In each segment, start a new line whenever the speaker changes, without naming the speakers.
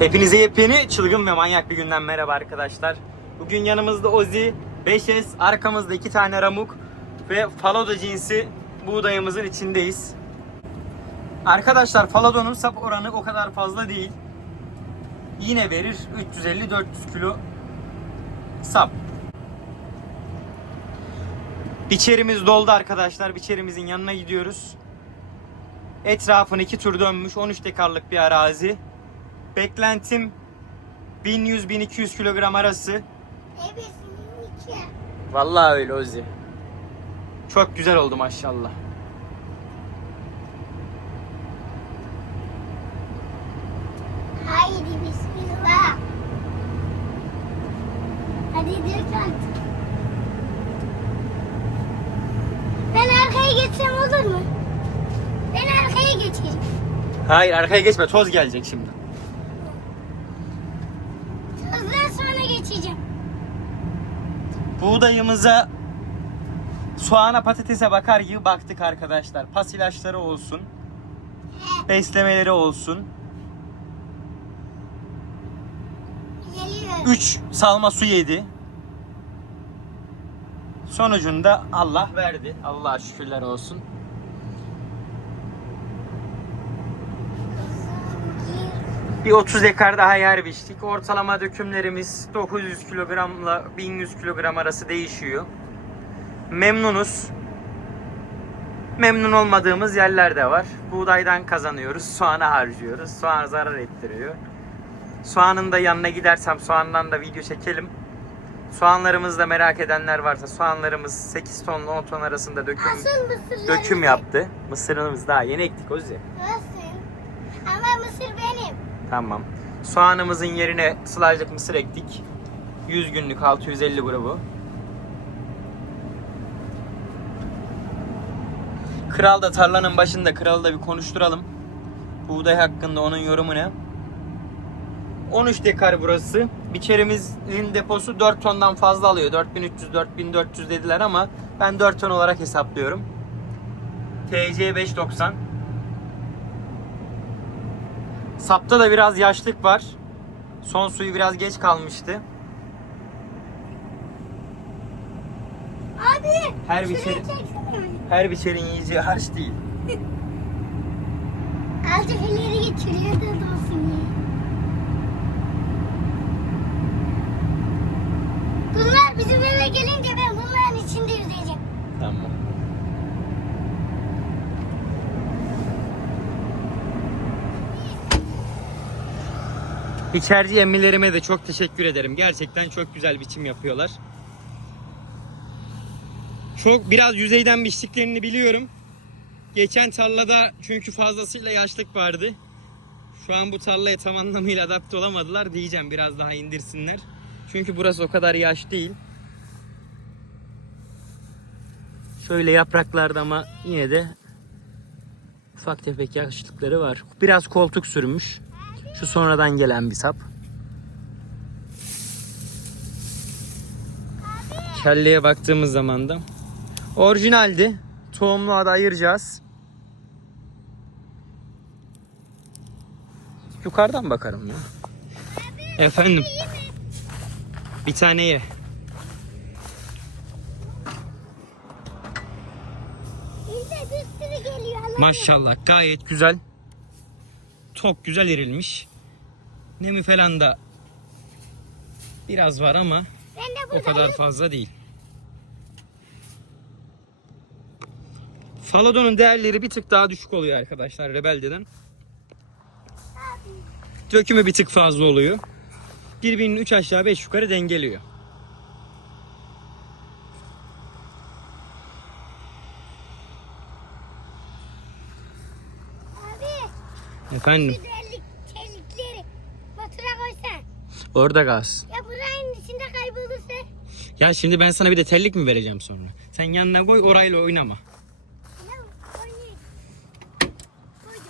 Hepinize yepyeni çılgın ve manyak bir günden merhaba arkadaşlar. Bugün yanımızda Ozi, 5S, arkamızda iki tane ramuk ve falado cinsi buğdayımızın içindeyiz. Arkadaşlar faladonun sap oranı o kadar fazla değil. Yine verir 350-400 kilo sap. Biçerimiz doldu arkadaşlar. Biçerimizin yanına gidiyoruz. Etrafını iki tur dönmüş 13 dekarlık bir arazi. Beklentim 1100-1200 kilogram arası.
Evet, iki.
Vallahi öyle Ozi. Çok güzel oldu maşallah.
Haydi bismillah. Hadi dök artık. Ben arkaya geçsem olur mu? Ben arkaya geçeyim.
Hayır arkaya geçme toz gelecek şimdi. Buğdayımıza soğana patatese bakar gibi baktık arkadaşlar. Pas ilaçları olsun. Beslemeleri olsun.
Geliyor.
3 salma su yedi. Sonucunda Allah verdi. Allah'a şükürler olsun. Bir 30 dekar daha yer biçtik. Ortalama dökümlerimiz 900 kilogramla 1100 kilogram arası değişiyor. Memnunuz. Memnun olmadığımız yerler de var. Buğdaydan kazanıyoruz, soğana harcıyoruz. Soğan zarar ettiriyor. Soğanın da yanına gidersem soğandan da video çekelim. Soğanlarımızı da merak edenler varsa soğanlarımız 8 tonla 10 ton arasında döküm döküm yaptı. Mısırımız daha yeni ektik Ozi.
Nasıl? Ama mısır benim.
Tamam. Soğanımızın yerine sılajlık mısır ektik. 100 günlük 650 grubu. Kral da tarlanın başında. Kralı da bir konuşturalım. Buğday hakkında onun yorumu ne? 13 dekar burası. Biçerimizin deposu 4 tondan fazla alıyor. 4300-4400 dediler ama ben 4 ton olarak hesaplıyorum. TC 590. Sapta da biraz yaşlık var. Son suyu biraz geç kalmıştı.
Abi.
Her
şurayı
biçeri-
çeksene beni.
Her biçerin yiyeceği harç değil.
Azıcık ileri geçiriyor da olsun ya. Bunlar bizim eve gelince ben bunların içinde yüzeceğim.
Tamam. İçerci emmilerime de çok teşekkür ederim. Gerçekten çok güzel biçim yapıyorlar. Çok biraz yüzeyden biçtiklerini biliyorum. Geçen tarlada çünkü fazlasıyla yaşlık vardı. Şu an bu tarlaya tam anlamıyla adapte olamadılar diyeceğim biraz daha indirsinler. Çünkü burası o kadar yaş değil. Şöyle yapraklarda ama yine de ufak tefek yaşlıkları var. Biraz koltuk sürmüş. Şu sonradan gelen bir sap. Kelleye baktığımız zaman da orijinaldi. Tohumluğa da ayıracağız. Yukarıdan bakarım ya. Efendim. Bir tane ye. Maşallah gayet güzel. Çok güzel erilmiş. Nemi falan da biraz var ama o kadar fazla değil. Faladon'un değerleri bir tık daha düşük oluyor arkadaşlar Rebelde'den. Dökümü bir tık fazla oluyor. Birbirinin 3 aşağı 5 yukarı dengeliyor.
Abi
Efendim
şu delik çelikleri fatura koysan.
orada gaz.
Ya buranın içinde kaybolursa.
Ya şimdi ben sana bir de tellik mi vereceğim sonra? Sen yanına koy orayla oynama.
Ya oynayın. Koydum.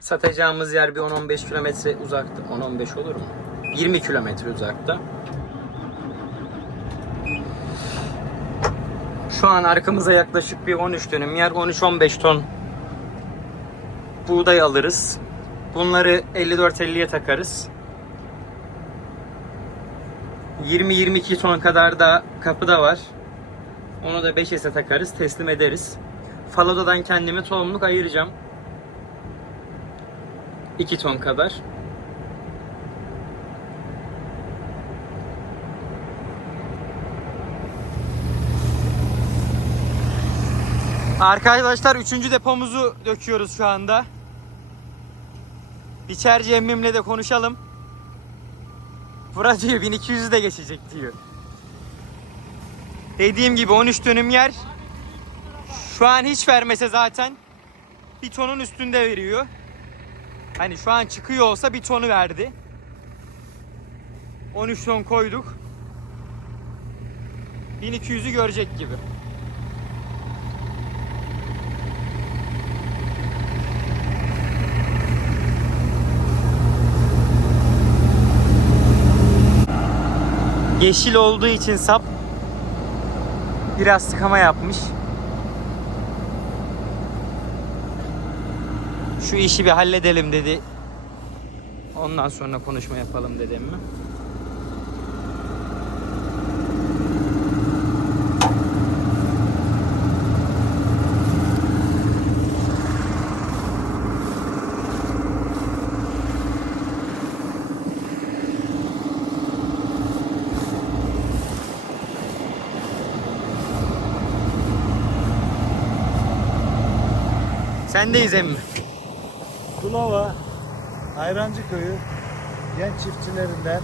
Satacağımız yer bir 10-15 kilometre uzakta. 10-15 olur mu? 20 kilometre uzakta. Şu an arkamıza yaklaşık bir 13 dönüm yer 13-15 ton buğday alırız. Bunları 54-50'ye takarız. 20-22 ton kadar da kapıda var. Onu da 5S'e takarız, teslim ederiz. Falodadan kendime tohumluk ayıracağım. 2 ton kadar. Arkadaşlar 3. depomuzu döküyoruz şu anda. Biçerci emmimle de konuşalım. Bura diyor 1200'ü de geçecek diyor. Dediğim gibi 13 dönüm yer. Şu an hiç vermese zaten bir tonun üstünde veriyor. Hani şu an çıkıyor olsa bir tonu verdi. 13 ton koyduk. 1200'ü görecek gibi. Yeşil olduğu için sap biraz sıkama yapmış. Şu işi bir halledelim dedi. Ondan sonra konuşma yapalım dedim mi? Sendeyiz emmi.
Kulova, Ayrancı Köyü genç çiftçilerinden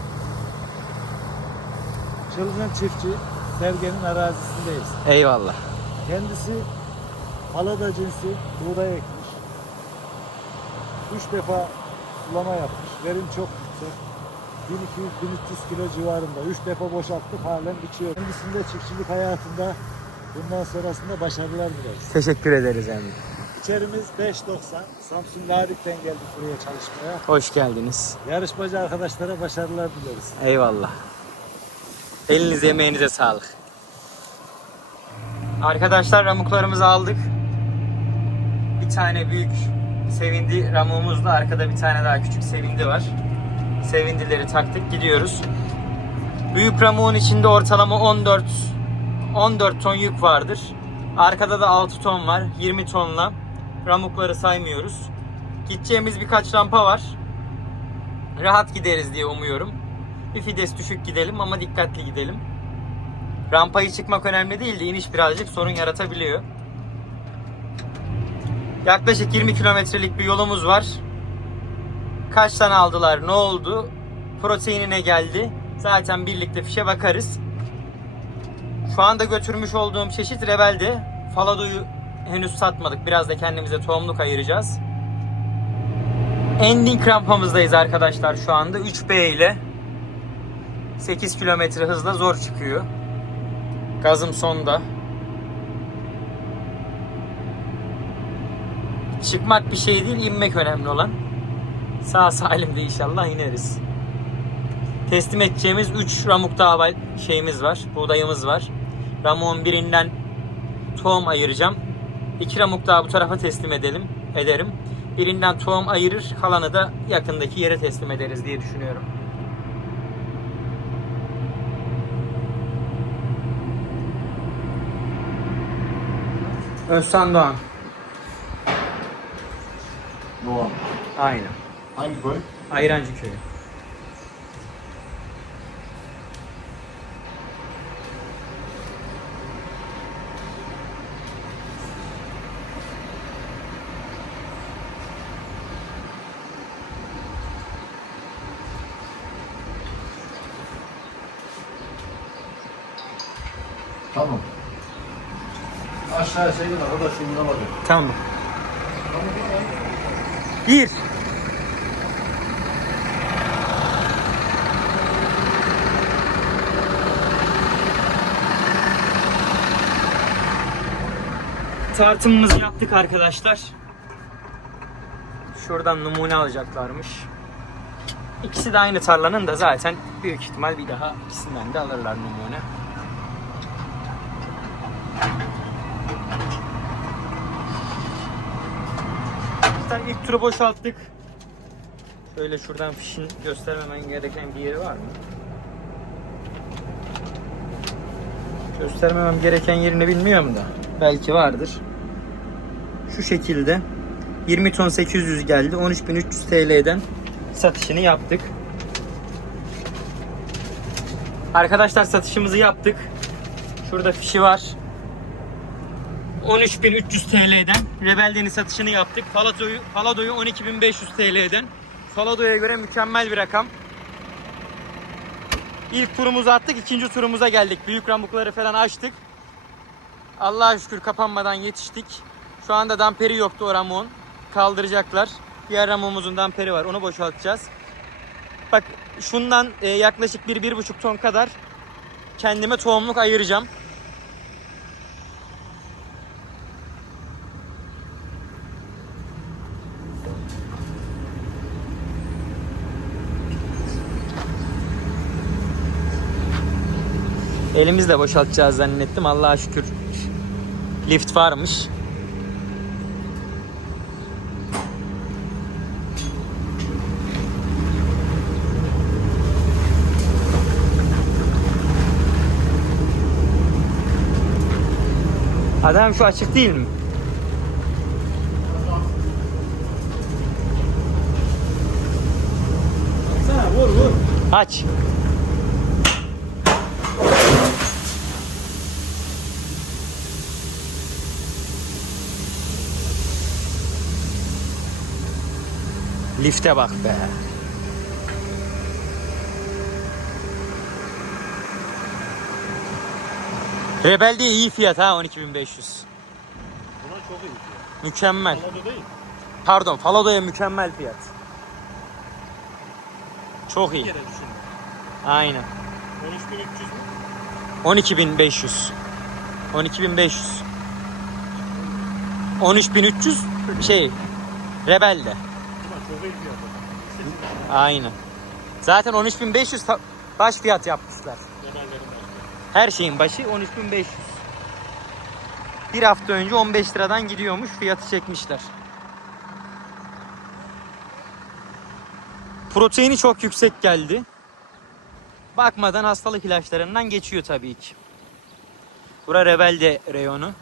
çılgın çiftçi Sergen'in arazisindeyiz.
Eyvallah.
Kendisi halada cinsi buğday ekmiş. Üç defa sulama yapmış. Verim çok yüksek. 1200-1300 kilo civarında. Üç defa boşalttık halen biçiyor. Kendisinde çiftçilik hayatında bundan sonrasında başarılar dileriz.
Teşekkür ederiz emmi.
İçerimiz 5.90. Samsun Larik'ten geldik buraya çalışmaya.
Hoş geldiniz.
Yarışmacı arkadaşlara başarılar dileriz.
Eyvallah. Elinize emeğinize sağlık. Arkadaşlar ramuklarımızı aldık. Bir tane büyük sevindi ramuğumuzda arkada bir tane daha küçük sevindi var. Sevindileri taktık gidiyoruz. Büyük ramuğun içinde ortalama 14 14 ton yük vardır. Arkada da 6 ton var. 20 tonla ramukları saymıyoruz. Gideceğimiz birkaç rampa var. Rahat gideriz diye umuyorum. Bir fides düşük gidelim ama dikkatli gidelim. Rampayı çıkmak önemli değil de iniş birazcık sorun yaratabiliyor. Yaklaşık 20 kilometrelik bir yolumuz var. Kaç tane aldılar, ne oldu, proteinine geldi. Zaten birlikte fişe bakarız. Şu anda götürmüş olduğum çeşit Rebel'de. Falado'yu henüz satmadık. Biraz da kendimize tohumluk ayıracağız. Ending rampamızdayız arkadaşlar şu anda. 3B ile 8 kilometre hızla zor çıkıyor. Gazım sonda. Çıkmak bir şey değil, inmek önemli olan. Sağ salim de inşallah ineriz. Teslim edeceğimiz 3 ramuk daha şeyimiz var, buğdayımız var. Ramuğun birinden tohum ayıracağım. 2 ramuk daha bu tarafa teslim edelim, ederim. Birinden tohum ayırır, kalanı da yakındaki yere teslim ederiz diye düşünüyorum. Özsan Doğan.
Doğan.
Aynen.
Hangi koy?
Ayrancı köyü.
Tamam. Aşağı şey var, o da şimdi bakıyor.
Tamam. Bir. Tartımımızı yaptık arkadaşlar. Şuradan numune alacaklarmış. İkisi de aynı tarlanın da zaten büyük ihtimal bir daha ikisinden de alırlar numune. Zaten ilk turu boşalttık. Şöyle şuradan fişin göstermemen gereken bir yeri var mı? Göstermemem gereken yerini bilmiyorum da. Belki vardır. Şu şekilde 20 ton 800 geldi. 13.300 TL'den satışını yaptık. Arkadaşlar satışımızı yaptık. Şurada fişi var. 13.300 TL'den Rebel Deniz satışını yaptık. Falado'yu, Falado'yu 12.500 TL'den. Falado'ya göre mükemmel bir rakam. İlk turumuzu attık. ikinci turumuza geldik. Büyük ramukları falan açtık. Allah'a şükür kapanmadan yetiştik. Şu anda damperi yoktu o ramuğun. Kaldıracaklar. Diğer ramuğumuzun damperi var. Onu boşaltacağız. Bak şundan e, yaklaşık 1-1,5 ton kadar kendime tohumluk ayıracağım. Elimizle boşaltacağız zannettim. Allah'a şükür lift varmış. Adam şu açık değil mi? Aç. Lifte bak be. Rebel diye iyi fiyat ha 12500.
Buna çok iyi.
Mükemmel.
Falado değil.
Pardon Falado'ya mükemmel fiyat. Çok iyi. Aynen.
13300 mü?
12500. 12500. 13300 şey Rebel'de.
Buna çok iyi fiyat.
Aynen. Zaten 13500 ta- baş fiyat yapmışlar. Her şeyin başı 13500. Bir hafta önce 15 liradan gidiyormuş fiyatı çekmişler. Proteini çok yüksek geldi. Bakmadan hastalık ilaçlarından geçiyor tabii ki. Bura Rebelde reyonu.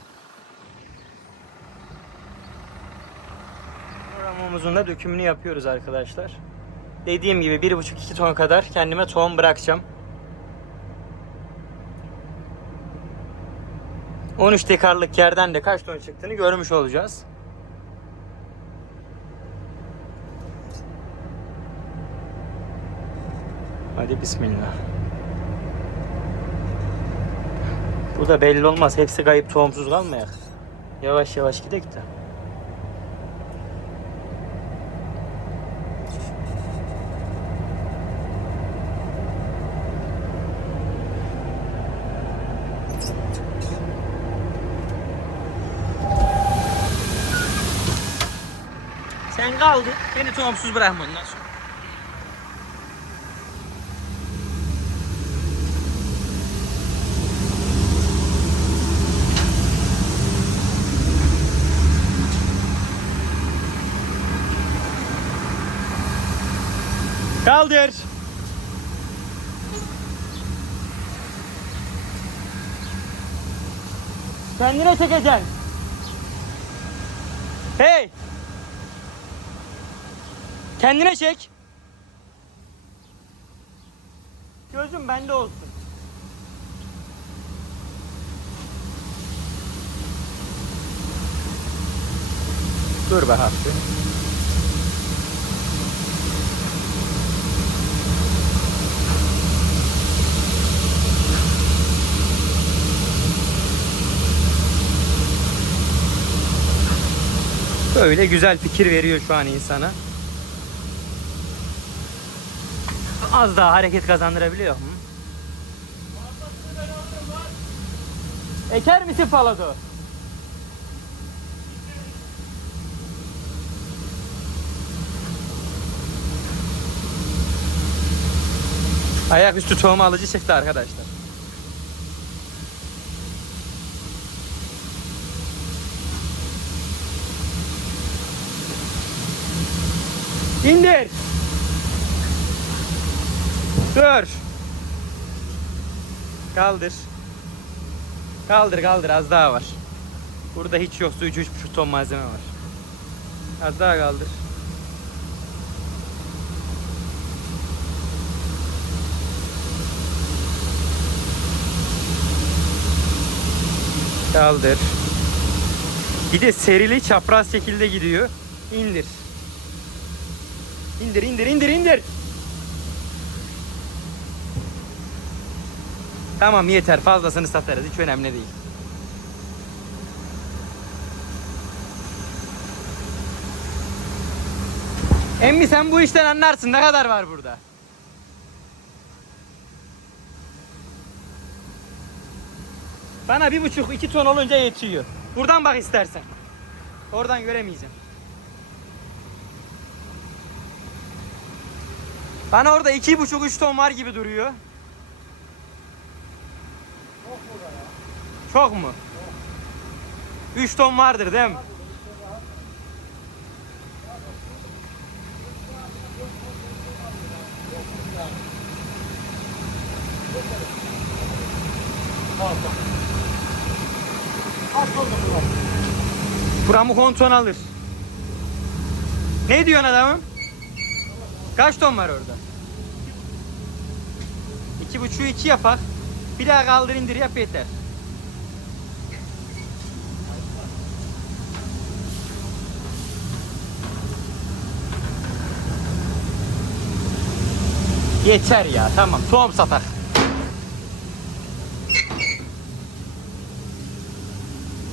Ramamızın da dökümünü yapıyoruz arkadaşlar. Dediğim gibi 1,5-2 ton kadar kendime tohum bırakacağım. 13 dekarlık yerden de kaç ton çıktığını görmüş olacağız. Hadi bismillah. Bu da belli olmaz. Hepsi kayıp tohumsuz kalmayak. Yavaş yavaş gidek de. Sen kaldın. Beni tohumsuz bırakma ondan sonra. Kaldır. Kendine çekeceksin. Hey! Kendine çek. Gözüm bende olsun. Dur be Hakkı. Böyle güzel fikir veriyor şu an insana. Az daha hareket kazandırabiliyor mu? Eker misin falado? Ayaküstü tohum alıcı çıktı arkadaşlar. İndir. Dur. Kaldır. Kaldır kaldır az daha var. Burada hiç yoksa 3-3,5 ton malzeme var. Az daha kaldır. Kaldır. Bir de serili çapraz şekilde gidiyor. İndir. İndir indir indir indir. Tamam yeter fazlasını satarız hiç önemli değil. Emmi sen bu işten anlarsın ne kadar var burada? Bana bir buçuk iki ton olunca yetiyor. Buradan bak istersen. Oradan göremeyeceğim. Bana orada iki buçuk üç ton var gibi duruyor. Çok mu? 3 ton vardır değil mi? Buramı 10 ton alır. Ne diyorsun adamım? Kaç ton var orada? İki buçuğu iki yapak. Bir daha kaldır indir yap yeter. Yeter ya tamam tohum satar.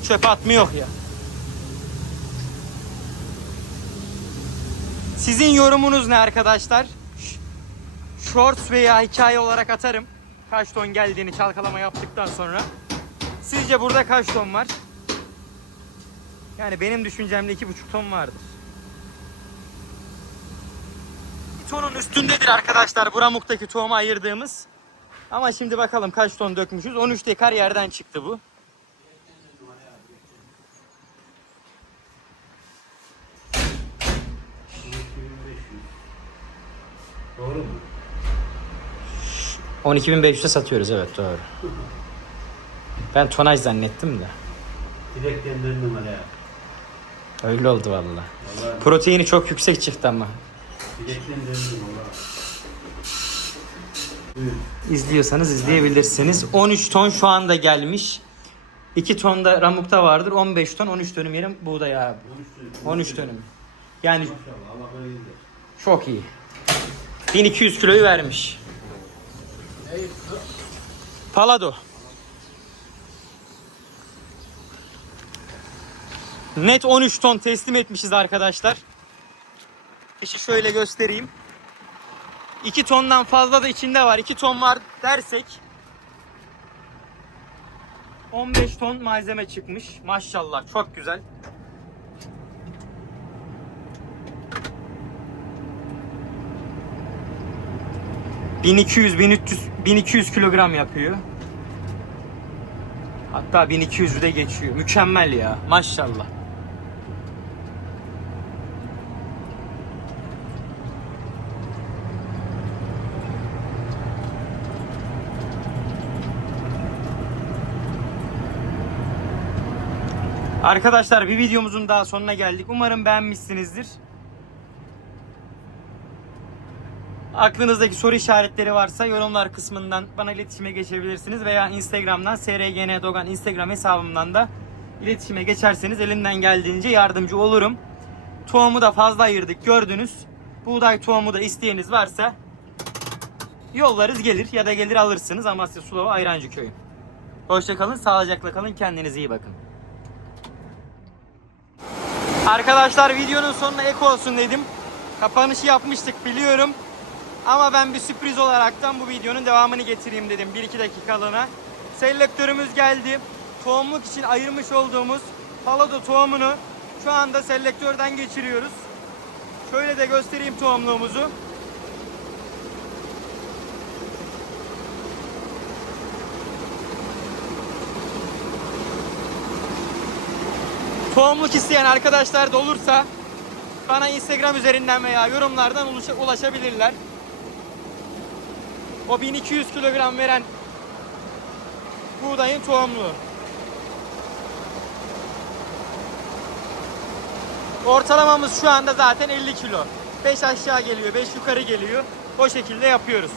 Çöp atma yok ya. Sizin yorumunuz ne arkadaşlar? Shorts veya hikaye olarak atarım. Kaç ton geldiğini çalkalama yaptıktan sonra. Sizce burada kaç ton var? Yani benim düşüncemde iki buçuk ton vardır. Bir tonun üstündedir arkadaşlar Buramuk'taki tohumu ayırdığımız. Ama şimdi bakalım kaç ton dökmüşüz. 13 dekar yerden çıktı bu.
Doğru mu?
12.500'e satıyoruz evet doğru. Ben tonaj zannettim de.
Direkten dön numaraya.
Öyle oldu. Valla Proteini çok yüksek çıktı ama. İzliyorsanız izleyebilirsiniz. 13 ton şu anda gelmiş. 2 ton da ramukta vardır. 15 ton 13 dönüm yerim buğday abi. 13 dönüm. Yani çok iyi. 1200 kiloyu vermiş. Palado. Net 13 ton teslim etmişiz arkadaşlar. İşi şöyle göstereyim. 2 tondan fazla da içinde var. 2 ton var dersek 15 ton malzeme çıkmış. Maşallah çok güzel. ...1200, 1300, 1200 kilogram yapıyor. Hatta 1200'ü de geçiyor. Mükemmel ya. Maşallah. Arkadaşlar bir videomuzun daha sonuna geldik. Umarım beğenmişsinizdir. Aklınızdaki soru işaretleri varsa yorumlar kısmından bana iletişime geçebilirsiniz veya Instagram'dan SRGN Dogan Instagram hesabımdan da iletişime geçerseniz elimden geldiğince yardımcı olurum. Tohumu da fazla ayırdık gördünüz. Buğday tohumu da isteyeniz varsa yollarız gelir ya da gelir alırsınız Amasya Sulava Ayrancı Köyü. Hoşçakalın, sağlıcakla kalın, kendinize iyi bakın. Arkadaşlar videonun sonuna ek olsun dedim. Kapanışı yapmıştık biliyorum. Ama ben bir sürpriz olaraktan bu videonun devamını getireyim dedim 1-2 dakikalığına. Selektörümüz geldi. Tohumluk için ayırmış olduğumuz palado tohumunu şu anda selektörden geçiriyoruz. Şöyle de göstereyim tohumluğumuzu. Tohumluk isteyen arkadaşlar da olursa bana Instagram üzerinden veya yorumlardan ulaşa- ulaşabilirler. O 1200 kilogram veren buğdayın tohumluğu. Ortalamamız şu anda zaten 50 kilo. 5 aşağı geliyor, 5 yukarı geliyor. O şekilde yapıyoruz.